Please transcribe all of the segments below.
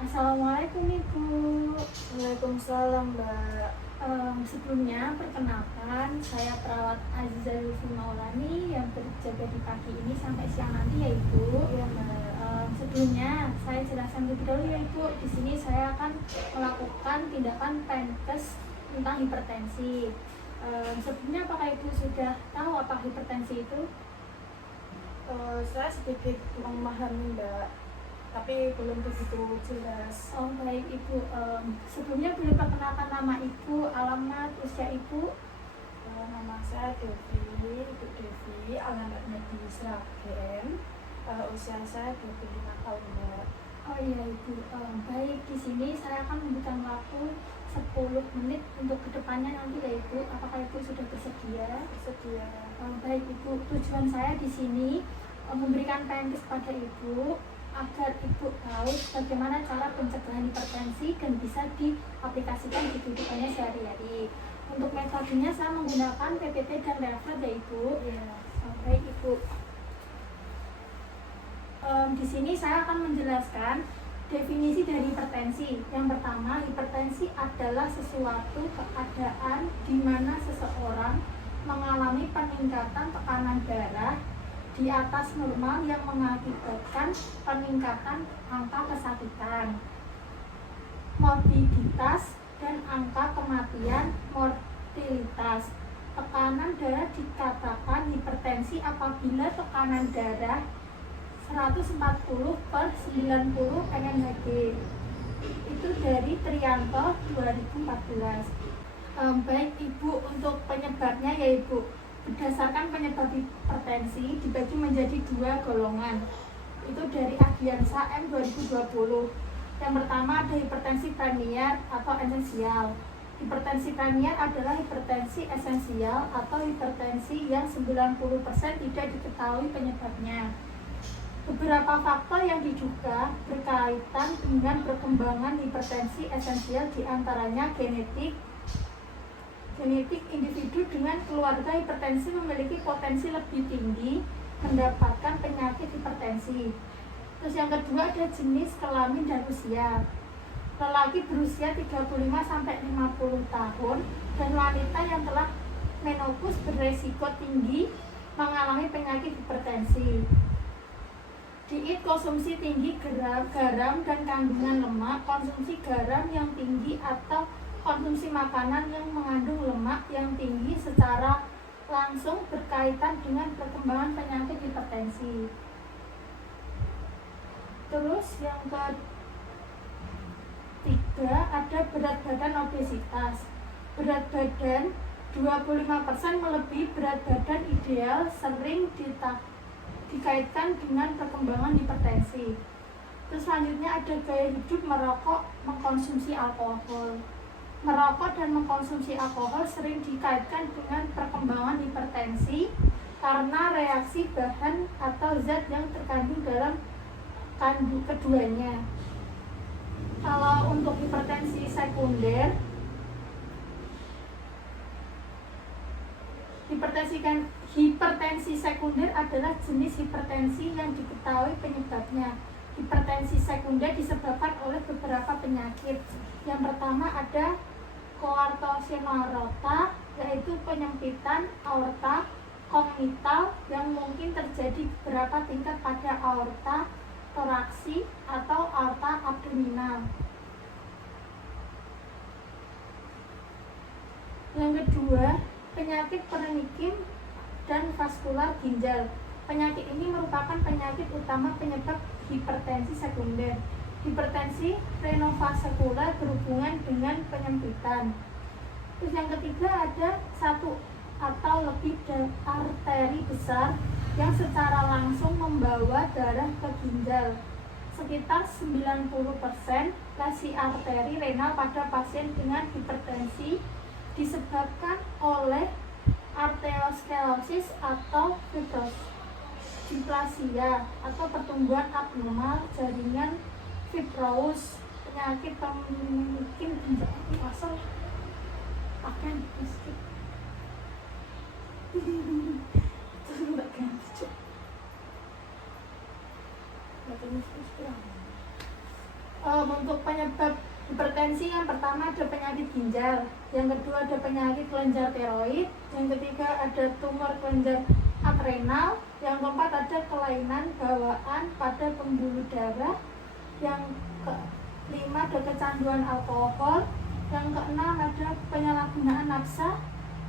Assalamualaikum Ibu. Waalaikumsalam, Mbak. Sebelumnya perkenalkan saya perawat Aziza Lutfi Maulani yang berjaga di pagi ini sampai siang nanti ya Ibu. Iya, Mbak. Sebelumnya saya jelaskan lebih dahulu ya Ibu. Di sini saya akan melakukan tindakan penkes tentang hipertensi. Sebelumnya apakah Ibu sudah tahu apa hipertensi itu? Saya sedikit memahami, Mbak, tapi belum begitu jelas. Oh baik Ibu. Sebelumnya boleh perkenalkan nama Ibu, alamat, usia Ibu? Nama saya Devi, Ibu Devi, alamatnya di Sragen. Usia saya 25 tahun, Mbak. Oh iya Ibu, baik, di sini saya akan memberikan waktu 10 menit untuk kedepannya nanti ya Ibu. Apakah Ibu sudah bersedia? Bersedia. Baik Ibu, tujuan saya di sini memberikan penkes kepada Ibu agar Ibu tahu bagaimana cara pencegahan hipertensi dan bisa diaplikasikan di kehidupannya sehari-hari. Untuk metodenya saya menggunakan PPT dan referat ya Ibu. Iya. Baik Ibu. Di sini saya akan menjelaskan definisi dari hipertensi. Yang pertama, hipertensi adalah sesuatu keadaan di mana seseorang mengalami peningkatan tekanan darah di atas normal yang mengakibatkan peningkatan angka kesakitan, morbiditas, dan angka kematian mortalitas. Tekanan darah dikatakan hipertensi apabila tekanan darah 140/90 mmHg. Itu dari Trianto 2014. Baik Ibu, untuk penyebabnya ya Ibu, berdasarkan penyebab hipertensi dibagi menjadi 2 golongan. Itu dari Adiansa M 2020. Yang pertama ada hipertensi premier atau esensial. Hipertensi premier adalah hipertensi esensial atau hipertensi yang 90% tidak diketahui penyebabnya. Beberapa faktor yang diduga berkaitan dengan perkembangan hipertensi esensial diantaranya genetik individu dengan keluarga hipertensi memiliki potensi lebih tinggi mendapatkan penyakit hipertensi. Terus yang kedua ada jenis kelamin dan usia. Lelaki berusia 35-50 tahun dan wanita yang telah menopause beresiko tinggi mengalami penyakit hipertensi. Diet konsumsi tinggi garam dan kandungan lemak, konsumsi garam yang tinggi atau konsumsi makanan yang mengandung lemak yang tinggi secara langsung berkaitan dengan perkembangan penyakit hipertensi. Terus yang ketiga ada berat badan obesitas. Berat badan 25% melebihi berat badan ideal sering dikaitkan dengan perkembangan hipertensi. Terus selanjutnya ada gaya hidup, merokok, mengkonsumsi alkohol. Merokok dan mengkonsumsi alkohol sering dikaitkan dengan perkembangan hipertensi karena reaksi bahan atau zat yang terkandung dalam keduanya. Kalau untuk hipertensi sekunder, hipertensi sekunder adalah jenis hipertensi yang diketahui penyebabnya. Hipertensi sekunder disebabkan oleh beberapa penyakit. Yang pertama ada koartasional aorta, yaitu penyempitan aorta kongnital yang mungkin terjadi beberapa tingkat pada aorta toraksi atau aorta abdominal. Yang kedua, penyakit perenikim dan vaskular ginjal. Penyakit ini merupakan penyakit utama penyebab hipertensi sekunder. Hipertensi renovaskular berhubungan dengan penyempitan. Terus yang ketiga ada satu atau lebih arteri besar yang secara langsung membawa darah ke ginjal. Sekitar 90% lesi arteri renal pada pasien dengan hipertensi disebabkan oleh arteriosklerosis atau fibrosdysplasia atau pertumbuhan abnormal jaringan fibrous. Penyakit pemikin ginjal asal akan miskin. Terus mbak ganti cok. Mbak miskin kurang. Untuk penyebab hipertensi yang pertama ada penyakit ginjal, yang kedua ada penyakit kelenjar tiroid, yang ketiga ada tumor kelenjar adrenal, yang keempat ada kelainan bawaan pada pembuluh darah, yang kelima ada kecanduan alkohol, yang keenam ada penyalahgunaan nafsa,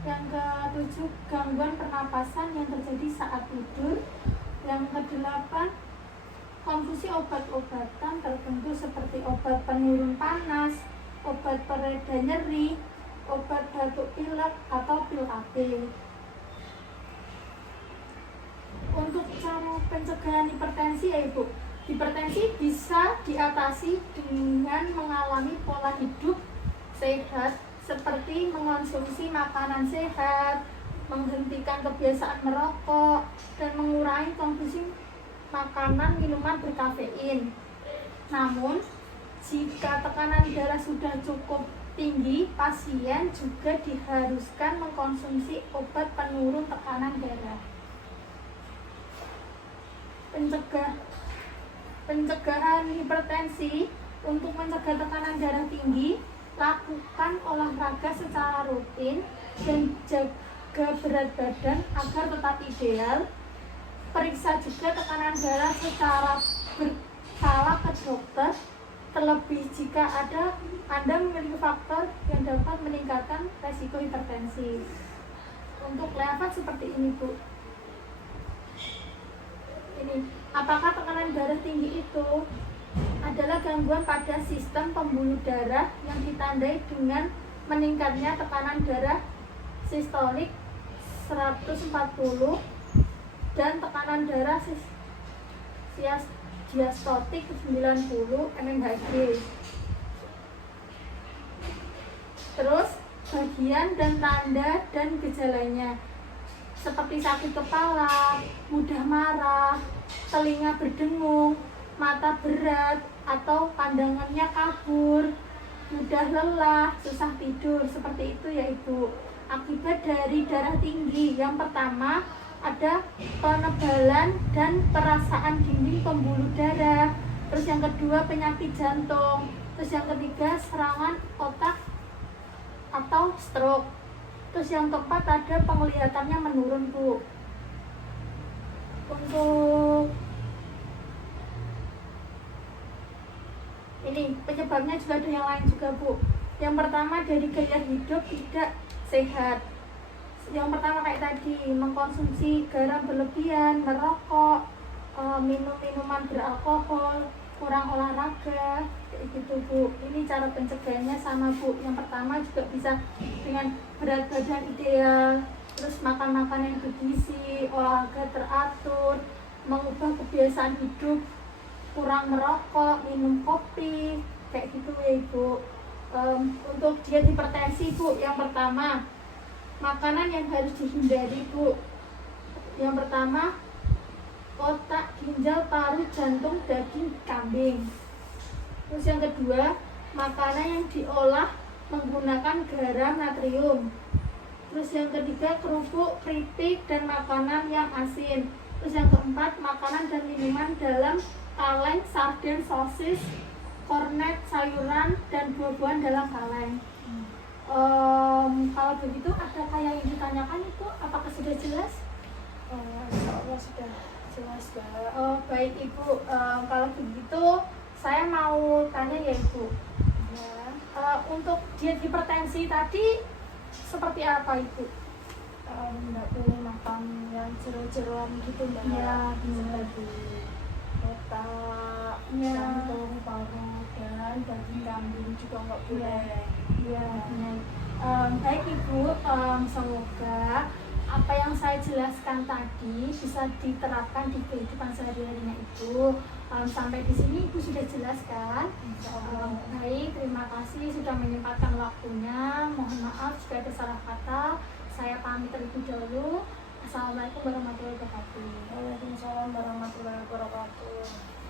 yang ketujuh gangguan pernapasan yang terjadi saat tidur, yang kedelapan konfusi obat-obatan tertentu seperti obat penurun panas, obat pereda nyeri, obat batuk pilek atau pil AB. Untuk cara pencegahan hipertensi ya Ibu, hipertensi bisa diatasi dengan mengalami pola hidup sehat seperti mengonsumsi makanan sehat, menghentikan kebiasaan merokok, dan mengurangi konsumsi makanan minuman berkafein. Namun, jika tekanan darah sudah cukup tinggi, pasien juga diharuskan mengkonsumsi obat penurun tekanan darah. Pencegahan hipertensi. Untuk mencegah tekanan darah tinggi, lakukan olahraga secara rutin dan jaga berat badan agar tetap ideal. Periksa juga tekanan darah secara berkala ke dokter, terlebih jika Anda memiliki faktor yang dapat meningkatkan resiko hipertensi. Untuk kelihatan seperti ini Bu. Ini, apakah tekanan darah tinggi itu adalah gangguan pada sistem pembuluh darah yang ditandai dengan meningkatnya tekanan darah sistolik 140 dan tekanan darah diastolik 90 mmHg. Terus bagian dan tanda dan gejalanya seperti sakit kepala, mudah marah, telinga berdengung, mata berat atau pandangannya kabur, mudah lelah, susah tidur, seperti itu ya Ibu. Akibat dari darah tinggi, yang pertama ada penebalan dan perasaan dinding pembuluh darah. Terus yang kedua penyakit jantung. Terus yang ketiga serangan otak atau stroke. Terus yang keempat ada penglihatannya menurun Bu. Untuk ini penyebabnya juga ada yang lain juga Bu. Yang pertama dari gaya hidup tidak sehat. Yang pertama kayak tadi, mengkonsumsi garam berlebihan, merokok, minum minuman beralkohol, kurang olahraga, kayak gitu Bu. Ini cara pencegahannya sama Bu. Yang pertama juga bisa dengan berat badan ideal, terus makan makanan yang bergizi, olahraga teratur, mengubah kebiasaan hidup, kurang merokok, minum kopi, kayak gitu ya Ibu. Untuk diet hipertensi Bu, yang pertama makanan yang harus dihindari Bu. Yang pertama otak, ginjal, paru, jantung, daging kambing. Terus yang kedua makanan yang diolah menggunakan garam natrium. Terus yang ketiga kerupuk, keripik, dan makanan yang asin. Terus yang keempat makanan dan minuman dalam kaleng, sarden, sosis, kornet, sayuran, dan buah-buahan dalam kaleng. Kalau begitu adakah yang ditanyakan Ibu? Apakah sudah jelas? Insya Allah sudah jelas Mbak. Baik Ibu, kalau begitu saya mau tanya ya Ibu. Ya. Untuk diet hipertensi tadi seperti apa Ibu? Nggak boleh makan yang jeroan-jeroan gitu Mbak. Ya, seperti otak, ya, jantung, paru, dan daging kambing juga nggak boleh. Ya, baik Ibu, semoga apa yang saya jelaskan tadi bisa diterapkan di kehidupan sehari-harinya Ibu. Sampai di sini Ibu sudah jelaskan. Baik, terima kasih sudah menyempatkan waktunya. Mohon maaf jika ada salah kata. Saya pamit terlebih dahulu. Assalamualaikum warahmatullahi wabarakatuh. Waalaikumsalam warahmatullahi wabarakatuh.